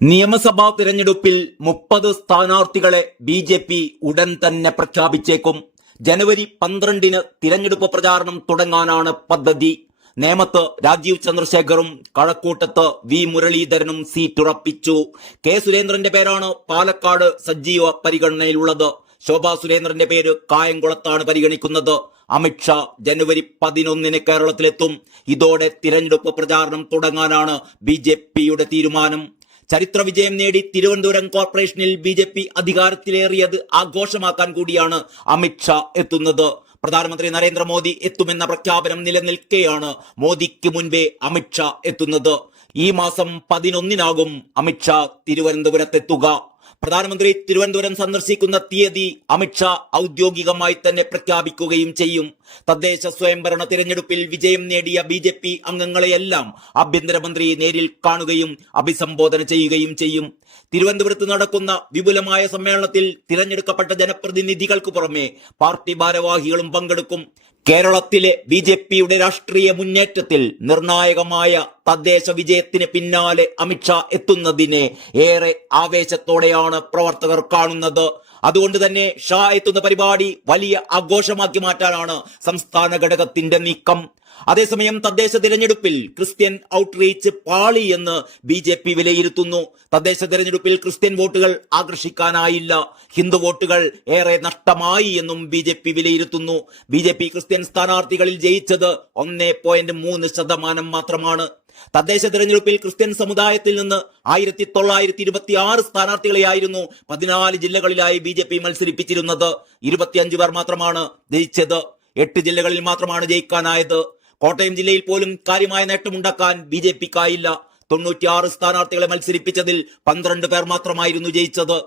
നിയമസഭാ തിരഞ്ഞെടുപ്പിൽ 30 സ്ഥാനാർത്ഥികളെ ബി.ജെ.പി. ഉടൻ തന്നെ പ്രഖ്യാപിച്ചേക്കും. ജനുവരി 12-ന് തിരഞ്ഞെടുപ്പ് പ്രചാരണം തുടങ്ങാനാണ് പദ്ധതി. നേമത്ത് രാജീവ് ചന്ദ്രശേഖറും കഴക്കൂട്ടത്ത് വി. മുരളീധരനും സീറ്റുറപ്പിച്ചു. കെ. സുരേന്ദ്രന്റെ പേരാണ് പാലക്കാട് സജീവ പരിഗണനയിലുള്ളത്. ശോഭാ സുരേന്ദ്രന്റെ പേര് കായംകുളത്താണ് പരിഗണിക്കുന്നത്. അമിത്ഷാ ജനുവരി 11-ന് കേരളത്തിലെത്തും. ഇതോടെ തിരഞ്ഞെടുപ്പ് പ്രചാരണം തുടങ്ങാനാണ് ബി.ജെ.പിയുടെ തീരുമാനം. ചരിത്ര വിജയം നേടി തിരുവനന്തപുരം കോർപ്പറേഷനിൽ ബി.ജെ.പി. അധികാരത്തിലേറിയത് ആഘോഷമാക്കാൻ കൂടിയാണ് അമിത്ഷാ എത്തുന്നത്. പ്രധാനമന്ത്രി നരേന്ദ്രമോദി എത്തുമെന്ന പ്രഖ്യാപനം നിലനിൽക്കെയാണ് മോദിക്ക് മുൻപേ അമിത്ഷാ എത്തുന്നത്. ഈ മാസം 11-നാകും അമിത്ഷാ തിരുവനന്തപുരത്തെത്തുക. പ്രധാനമന്ത്രി തിരുവനന്തപുരം സന്ദർശിക്കുന്ന തീയതി അമിത്ഷാ ഔദ്യോഗികമായി തന്നെ പ്രഖ്യാപിക്കുകയും ചെയ്യും. തദ്ദേശ സ്വയംഭരണ തിരഞ്ഞെടുപ്പിൽ വിജയം നേടിയ ബി.ജെ.പി. അംഗങ്ങളെയെല്ലാം ആഭ്യന്തരമന്ത്രി നേരിൽ കാണുകയും അഭിസംബോധന ചെയ്യുകയും ചെയ്യും. തിരുവനന്തപുരത്ത് നടക്കുന്ന വിപുലമായ സമ്മേളനത്തിൽ തിരഞ്ഞെടുക്കപ്പെട്ട ജനപ്രതിനിധികൾക്ക് പുറമെ പാർട്ടി ഭാരവാഹികളും പങ്കെടുക്കും. കേരളത്തിലെ ബി.ജെ.പിയുടെ രാഷ്ട്രീയ മുന്നേറ്റത്തിൽ നിർണായകമായ തദ്ദേശ വിജയത്തിന് പിന്നാലെ അമിത്ഷാ എത്തുന്നതിനെ ഏറെ ആവേശത്തോടെയാണ് പ്രവർത്തകർ കാണുന്നത്. അതുകൊണ്ട് തന്നെ ഷാ എത്തുന്ന പരിപാടി വലിയ ആഘോഷമാക്കി മാറ്റാനാണ് സംസ്ഥാന ഘടകത്തിന്റെ നീക്കം. അതേസമയം തദ്ദേശ തിരഞ്ഞെടുപ്പിൽ ക്രിസ്ത്യൻ ഔട്ട്റീച്ച് പാളി എന്ന് ബി.ജെ.പി. വിലയിരുത്തുന്നു. തദ്ദേശ തിരഞ്ഞെടുപ്പിൽ ക്രിസ്ത്യൻ വോട്ടുകൾ ആകർഷിക്കാനായില്ല, ഹിന്ദു വോട്ടുകൾ ഏറെ നഷ്ടമായി എന്നും ബി.ജെ.പി. വിലയിരുത്തുന്നു. ബി.ജെ.പി. ക്രിസ്ത്യൻ സ്ഥാനാർത്ഥികളിൽ ജയിച്ചത് 1.3% മാത്രമാണ്. തദ്ദേശ തിരഞ്ഞെടുപ്പിൽ ക്രിസ്ത്യൻ സമുദായത്തിൽ നിന്ന് 1926 സ്ഥാനാർത്ഥികളെയായിരുന്നു 14 ജില്ലകളിലായി ബി.ജെ.പി. മത്സരിപ്പിച്ചിരുന്നത്. 25 പേർ മാത്രമാണ് ജയിച്ചത്. 8 ജില്ലകളിൽ മാത്രമാണ് ജയിക്കാനായത്. കോട്ടയം ജില്ലയിൽ പോലും കാര്യമായ നേട്ടമുണ്ടാക്കാൻ ബി.ജെ.പിക്കായില്ല. 96 സ്ഥാനാർത്ഥികളെ മത്സരിപ്പിച്ചതിൽ 12 പേർ മാത്രമായിരുന്നു ജയിച്ചത്.